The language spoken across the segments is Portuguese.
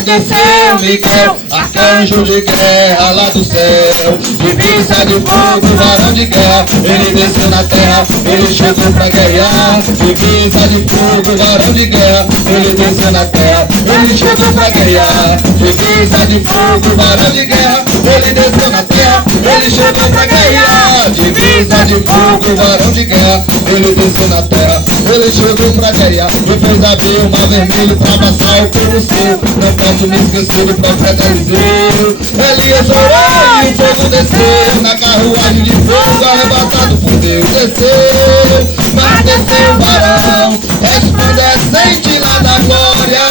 Mas desceu Miguel, arcanjo de guerra lá do céu. Divisa de fogo, varão de guerra. Ele desceu na terra, ele chegou pra guerrear. Divisa de fogo, varão de guerra. Ele desceu na terra, ele chegou pra guerrear. Divisa de fogo, varão de guerra. Ele desceu na terra, ele chegou pra guerrear. Divisa de fogo, varão de guerra. Ele desceu na terra, ele chegou pra guerrear. E fez abrir o mar vermelho pra passar o povo seu. Não posso me esquecer do profeta Eliseu. Elias orou e o fogo desceu. Na carruagem de fogo arrebatado por Deus desceu. Mas desceu o varão resplandecente lá da glória.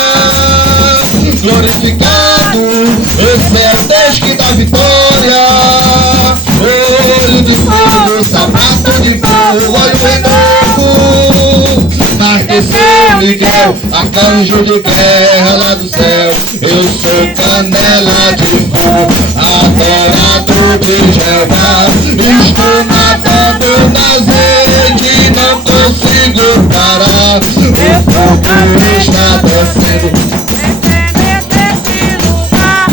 Glorificado, esse é o Deus que dá vitória. Olho de fogo, sapato de fogo, olho renovo. Mas desceu Miguel, arcanjo de guerra lá do céu. Eu sou canela de fogo, adorado de Jeová. Estou nadando nas redes, não consigo parar. O fogo está descendo.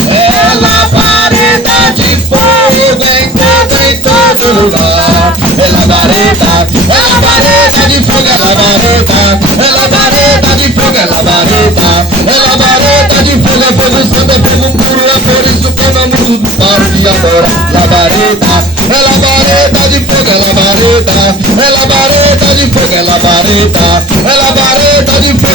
É labareda de fogo em todo lugar. É labareda de fogo, é labareda. É labareda de fogo, é labareda. É labareda de fogo, é fogo santo, é fogo puro. É por isso que eu não mudo, paro de adorar. Labareda, é labareda de fogo, é labareda. É labareda de fogo, é labareda. É labareda de fogo.